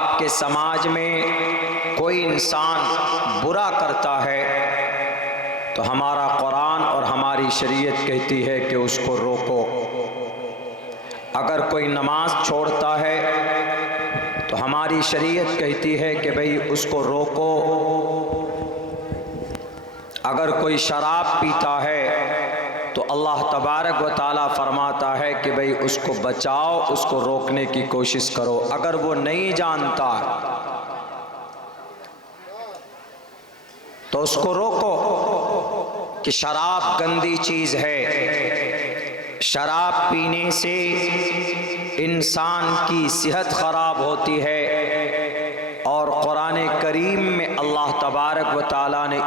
आपके समाज में कोई इंसान बुरा करता है तो हमारा कुरान और हमारी शरीयत कहती है कि उसको रोको। अगर कोई नमाज छोड़ता है तो हमारी शरीयत कहती है कि भाई उसको रोको। अगर कोई शराब पीता है तो अल्लाह तबारक व ताला फरमाता है कि भाई उसको बचाओ, उसको रोकने की कोशिश करो। अगर वो नहीं जानता तो उसको रोको कि शराब गंदी चीज़ है, शराब पीने से इंसान की सेहत ख़राब होती है और कुरान करीम में अल्लाह तबारक व ताला ने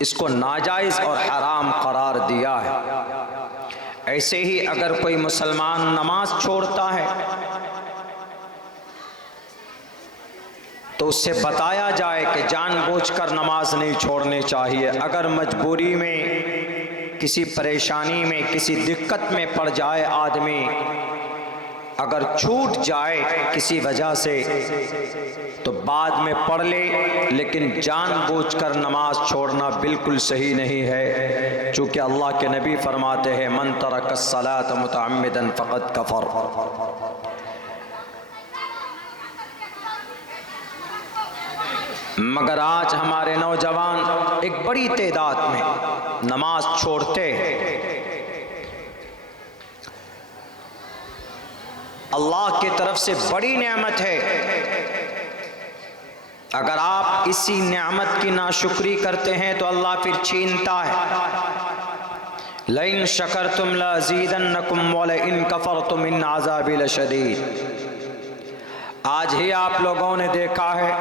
इसको नाजायज़ और हराम करार दिया है। ऐसे ही अगर कोई मुसलमान नमाज छोड़ता है तो उससे बताया जाए कि जानबूझकर नमाज नहीं छोड़नी चाहिए। अगर मजबूरी में, किसी परेशानी में, किसी दिक्कत में पड़ जाए आदमी, अगर छूट जाए किसी वजह से तो बाद में पढ़ ले, लेकिन जानबूझकर नमाज छोड़ना बिल्कुल सही नहीं है। चूँकि अल्लाह के नबी फरमाते हैं मन तरकस्सलात मुतअम्मिदन फ़क़द कफ़र। मगर आज हमारे नौजवान एक बड़ी तादाद में नमाज छोड़ते हैं। अल्लाह की तरफ से बड़ी नेमत है। अगर आप इसी नेमत की नाशुक्री करते हैं तो अल्लाह फिर छीनता है। लइन शकरतुम लअज़ीदन्नकुम व लइन कफरतुम इन अज़ाबी लशदीद। आज ही आप लोगों ने देखा है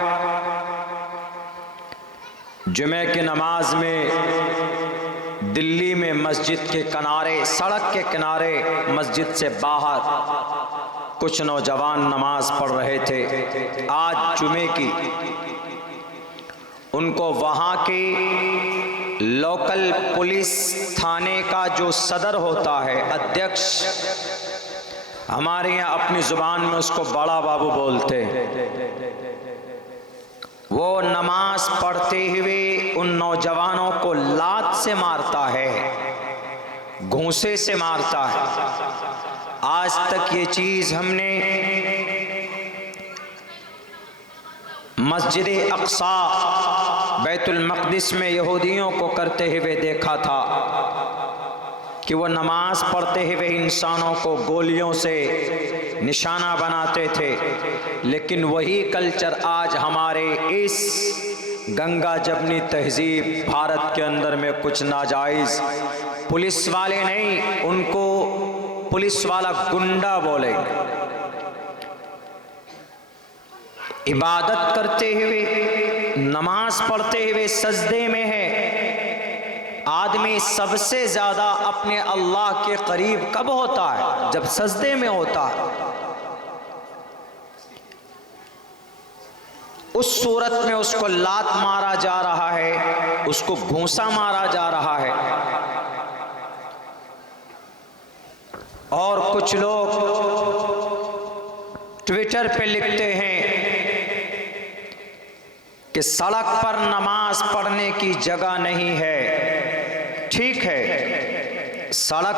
जुमे की नमाज में दिल्ली में मस्जिद के किनारे, सड़क के किनारे, मस्जिद से बाहर कुछ नौजवान नमाज पढ़ रहे थे आज जुमे की। उनको वहाँ के लोकल पुलिस थाने का जो सदर होता है, अध्यक्ष, हमारे यहाँ अपनी ज़ुबान में उसको बड़ा बाबू बोलते हैं, वो नमाज पढ़ते हुए उन नौजवानों को लात से मारता है, घूंसे से मारता है। आज तक ये चीज़ हमने मस्जिद अक्सा बैतुल मक़दिस में यहूदियों को करते हुए देखा था कि वो नमाज पढ़ते हुए इंसानों को गोलियों से निशाना बनाते थे। लेकिन वही कल्चर आज हमारे इस गंगा जमनी तहजीब भारत के अंदर में कुछ नाजायज़, पुलिस वाले नहीं, उनको पुलिस वाला गुंडा बोले, इबादत करते हुए, नमाज पढ़ते हुए सजदे में है। आदमी सबसे ज़्यादा अपने अल्लाह के करीब कब होता है? जब सजदे में होता है। उस सूरत में उसको लात मारा जा रहा है, उसको घूंसा मारा जा रहा है। और कुछ लोग ट्विटर पे लिखते हैं कि सड़क पर नमाज पढ़ने की जगह नहीं है। ठीक है, सड़क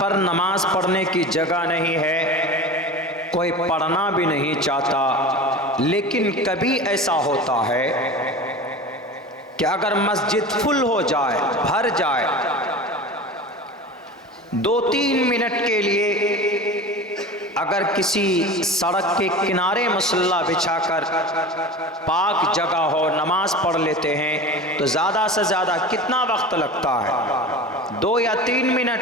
पर नमाज पढ़ने की जगह नहीं है, कोई पढ़ना भी नहीं चाहता। लेकिन कभी ऐसा होता है कि अगर मस्जिद फुल हो जाए, भर जाए, 2-3 मिनट के लिए अगर किसी सड़क के किनारे मसल्ला बिछाकर पाक जगह हो, नमाज पढ़ लेते हैं तो ज़्यादा से ज़्यादा कितना वक्त लगता है? 2 या 3 मिनट।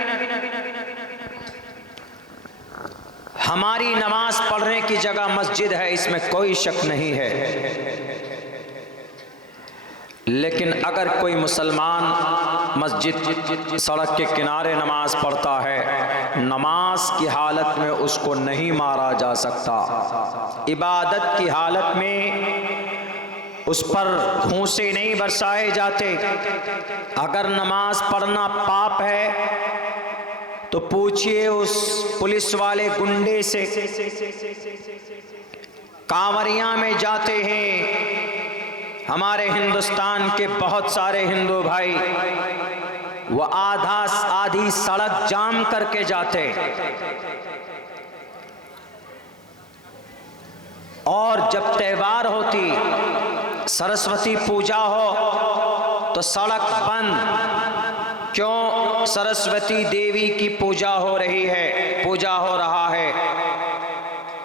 हमारी नमाज पढ़ने की जगह मस्जिद है, इसमें कोई शक नहीं है। लेकिन अगर कोई मुसलमान मस्जिद सड़क के किनारे नमाज पढ़ता है, नमाज की हालत में उसको नहीं मारा जा सकता। इबादत की हालत में उस पर घूंसे नहीं बरसाए जाते। अगर नमाज पढ़ना पाप है तो पूछिए उस पुलिस वाले गुंडे से, कांवरिया में जाते हैं हमारे हिंदुस्तान के बहुत सारे हिंदू भाई, वो आधी सड़क जाम करके जाते, और जब त्योहार होती, सरस्वती पूजा हो तो सड़क बंद। क्यों? सरस्वती देवी की पूजा हो रही है, पूजा हो रहा है,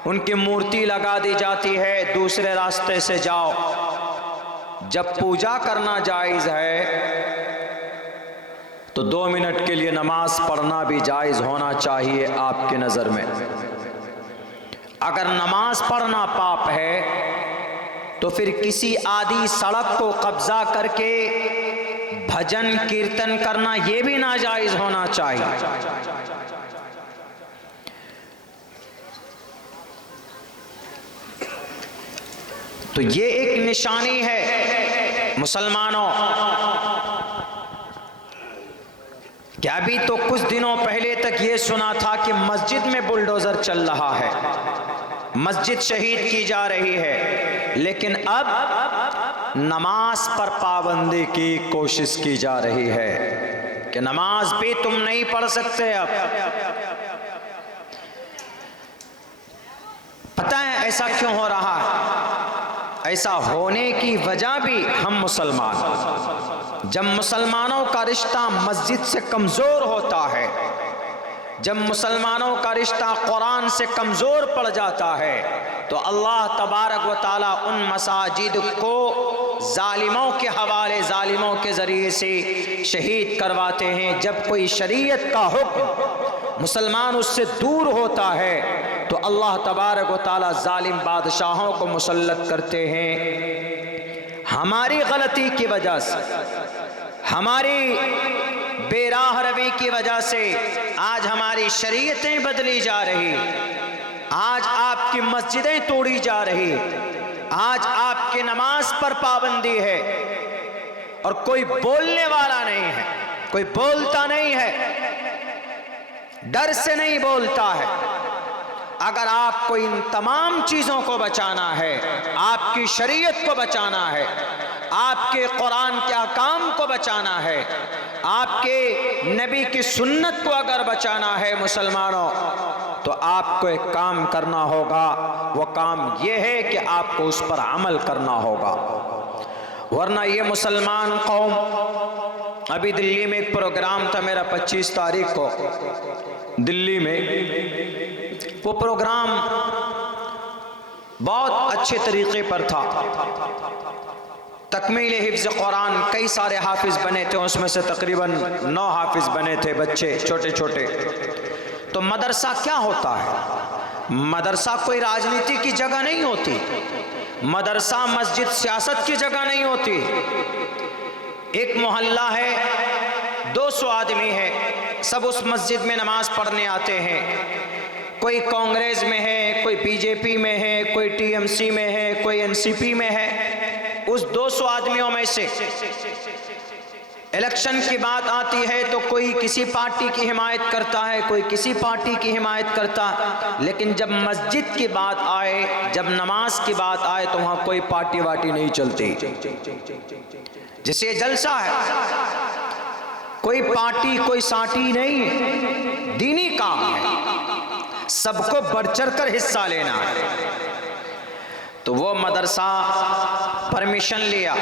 उनकी मूर्ति लगा दी जाती है, दूसरे रास्ते से जाओ। जब पूजा करना जायज है तो 2 मिनट के लिए नमाज पढ़ना भी जायज होना चाहिए आपकी नजर में। अगर नमाज पढ़ना पाप है तो फिर किसी आदि सड़क को कब्जा करके भजन कीर्तन करना यह भी नाजायज होना चाहिए। तो ये एक निशानी है मुसलमानों। क्या भी तो कुछ दिनों पहले तक ये सुना था कि मस्जिद में बुलडोजर चल रहा है, मस्जिद शहीद की जा रही है, लेकिन अब नमाज पर पाबंदी की कोशिश की जा रही है कि नमाज भी तुम नहीं पढ़ सकते। अब पता है ऐसा क्यों हो रहा है? ऐसा होने की वजह भी हम मुसलमान, जब मुसलमानों का रिश्ता मस्जिद से कमजोर होता है, जब मुसलमानों का रिश्ता कुरान से कमजोर पड़ जाता है, तो अल्लाह तबारक व तआला उन मसाजिद को जालिमों के हवाले, जालिमों के जरिए से शहीद करवाते हैं। जब कोई शरीयत का हुक्म मुसलमान उससे दूर होता है तो अल्लाह तबारक व तआला जालिम बादशाहों को मुसल्लत करते हैं। हमारी गलती की वजह से, हमारी बेराह रवी की वजह से आज हमारी शरीयतें बदली जा रही, आज आपकी मस्जिदें तोड़ी जा रही, आज आपकी नमाज पर पाबंदी है और कोई बोलने वाला नहीं है, कोई बोलता नहीं है, डर से नहीं बोलता है। अगर आपको इन तमाम चीज़ों को बचाना है, आपकी शरीयत को बचाना है, आपके कुरान के अहकाम को बचाना है, आपके नबी की सुन्नत को अगर बचाना है मुसलमानों, तो आपको एक काम करना होगा। वो काम ये है कि आपको उस पर अमल करना होगा, वरना ये मुसलमान कौम, अभी दिल्ली में एक प्रोग्राम था मेरा 25 तारीख को दिल्ली में, वो प्रोग्राम बहुत अच्छे तरीके पर था। तकमील हिफ्ज़ कुरान, कई सारे हाफिज बने थे, उसमें से तकरीबन 9 हाफिज बने थे, बच्चे छोटे छोटे। तो मदरसा क्या होता है? मदरसा कोई राजनीति की जगह नहीं होती, मदरसा मस्जिद सियासत की जगह नहीं होती। एक मोहल्ला है, 200 आदमी है, सब उस मस्जिद में नमाज पढ़ने आते हैं। कोई कांग्रेस में है, कोई बीजेपी में है, कोई टीएमसी में है, कोई एनसीपी में है। उस 200 आदमियों में से इलेक्शन की बात आती है तो कोई किसी पार्टी की हिमायत करता है, कोई किसी पार्टी की हिमायत करता है, लेकिन जब मस्जिद की बात आए, जब नमाज की बात आए, तो वहाँ कोई पार्टी वार्टी नहीं चलती। जिसे जलसा है, कोई पार्टी कोई साटी नहीं, दीनी काम है, सबको बढ़ चढ़ कर हिस्सा लेना है। तो वो मदरसा परमिशन लिया,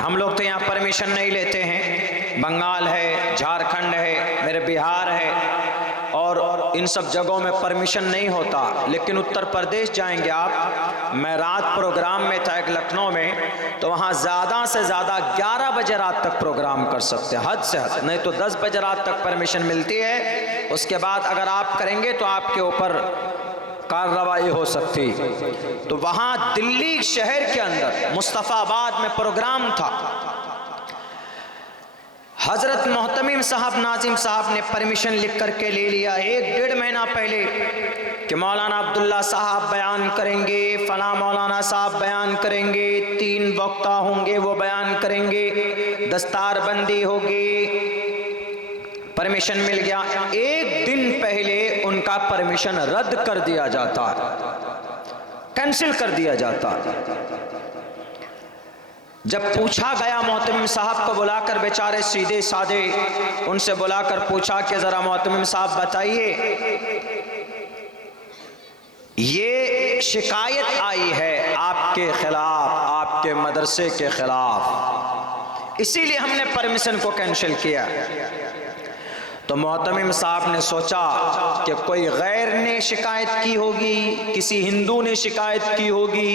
हम लोग तो यहाँ परमिशन नहीं लेते हैं, बंगाल है, झारखंड है, मेरे बिहार है, और इन सब जगहों में परमिशन नहीं होता। लेकिन उत्तर प्रदेश जाएंगे आप, मैं रात प्रोग्राम में था एक लखनऊ में, तो वहाँ ज़्यादा से ज़्यादा 11 बजे रात तक प्रोग्राम कर सकते हैं, हद से हद, नहीं तो 10 बजे रात तक परमिशन मिलती है। उसके बाद अगर आप करेंगे तो आपके ऊपर कार्रवाई हो सकती। तो वहाँ दिल्ली शहर के अंदर मुस्तफ़ाबाद में प्रोग्राम था। हजरत मोहतमिम साहब नाजिम साहब ने परमिशन लिख करके ले लिया 1-1.5 महीना पहले कि मौलाना अब्दुल्ला साहब बयान करेंगे, फला मौलाना साहब बयान करेंगे, 3 वक्ता होंगे वो बयान करेंगे, दस्तारबंदी होगी, परमिशन मिल गया, एक दिन पहले उनका परमिशन रद्द कर दिया जाता है, कैंसिल कर दिया जाता है। जब पूछा गया मोहतमिम साहब को बुलाकर, बेचारे सीधे साधे, उनसे बुलाकर पूछा कि ज़रा मोहतमिम साहब बताइए, ये शिकायत आई है आपके खिलाफ, आपके मदरसे के खिलाफ, इसीलिए हमने परमिशन को कैंसिल किया। तो मोहतमिम साहब ने सोचा कि कोई गैर ने शिकायत की होगी, किसी हिंदू ने शिकायत की होगी,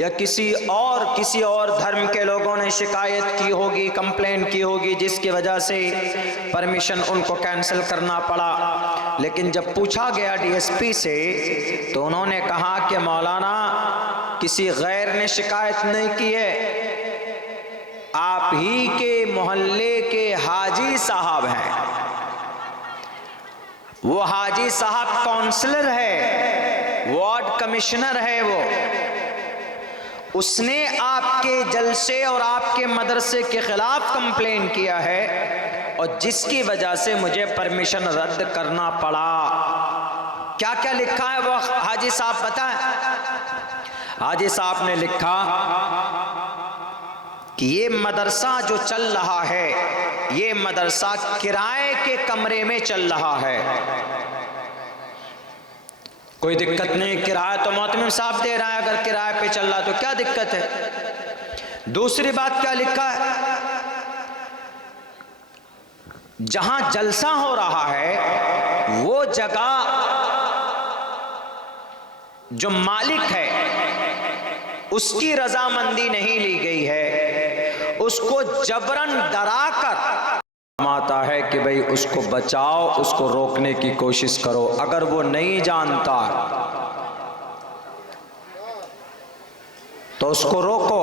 या किसी और धर्म के लोगों ने शिकायत की होगी, कंप्लेन की होगी, जिसकी वजह से परमिशन उनको कैंसिल करना पड़ा। लेकिन जब पूछा गया डीएसपी से तो उन्होंने कहा कि मौलाना किसी गैर ने शिकायत नहीं की है, आप ही के मोहल्ले के हाजी साहब हैं। वो हाजी साहब काउंसलर है, वार्ड कमिश्नर है, उसने आपके जलसे और आपके मदरसे के खिलाफ कंप्लेन किया है, और जिसकी वजह से मुझे परमिशन रद्द करना पड़ा। क्या क्या लिखा है वो हाजी साहब पता है? हाजी साहब ने लिखा कि ये मदरसा जो चल रहा है, ये मदरसा किराए के कमरे में चल रहा है, कोई दिक्कत नहीं, किराया तो मोहतमिम साहब दे रहा है, अगर किराए पे चल रहा तो क्या दिक्कत है। दूसरी बात क्या लिखा है, जहां जलसा हो रहा है वो जगह जो मालिक है उसकी रजामंदी नहीं ली गई है, उसको जबरन डराकर माता है कि भाई उसको बचाओ, उसको रोकने की कोशिश करो। अगर वो नहीं जानता तो उसको रोको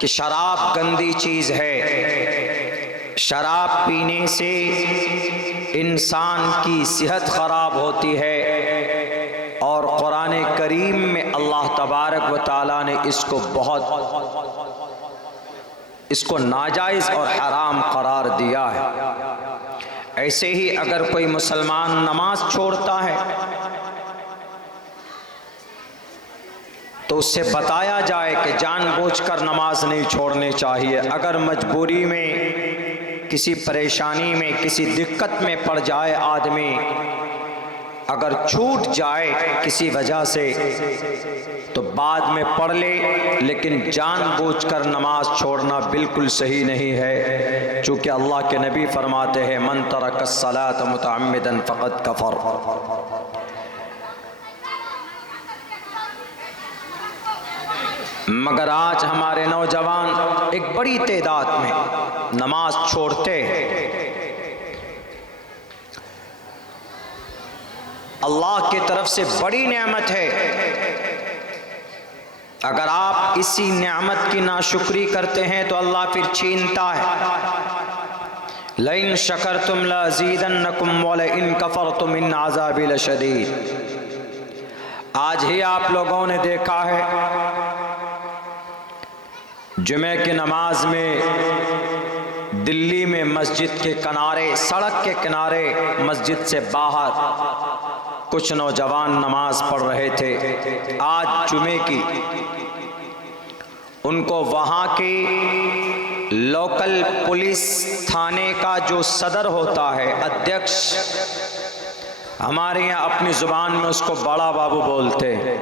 कि शराब गंदी चीज है, शराब पीने से इंसान की सेहत खराब होती है, और कुरान करीम में अल्लाह तबारक व तआला ने इसको नाजायज़ और हराम करार दिया है। ऐसे ही अगर कोई मुसलमान नमाज छोड़ता है तो उससे बताया जाए कि जानबूझकर नमाज नहीं छोड़नी चाहिए। अगर मजबूरी में, किसी परेशानी में, किसी दिक्कत में पड़ जाए आदमी, अगर छूट जाए किसी वजह से तो बाद में पढ़ ले, लेकिन जानबूझकर नमाज छोड़ना बिल्कुल सही नहीं है, चूँकि अल्लाह के नबी फरमाते हैं मन तरकस्सलात मुतअम्मिदन फ़क़द कफ़र। मगर आज हमारे नौजवान एक बड़ी तादाद में नमाज छोड़ते हैं। अल्लाह की तरफ से बड़ी नेमत है, अगर आप इसी नेमत की नाशुक्री करते हैं तो अल्लाह फिर छीनता है। लइन शकरतुम लज़ीदन्नकुम व लइन कफरतुम इन्न अज़ाबी लशदीद। आज ही आप लोगों ने देखा है जुमे की नमाज में दिल्ली में मस्जिद के किनारे, सड़क के किनारे, मस्जिद से बाहर कुछ नौजवान नमाज पढ़ रहे थे। आज जुमे की उनको वहाँ के लोकल पुलिस थाने का जो सदर होता है, अध्यक्ष, हमारे यहाँ अपनी ज़ुबान में उसको बड़ा बाबू बोलते हैं,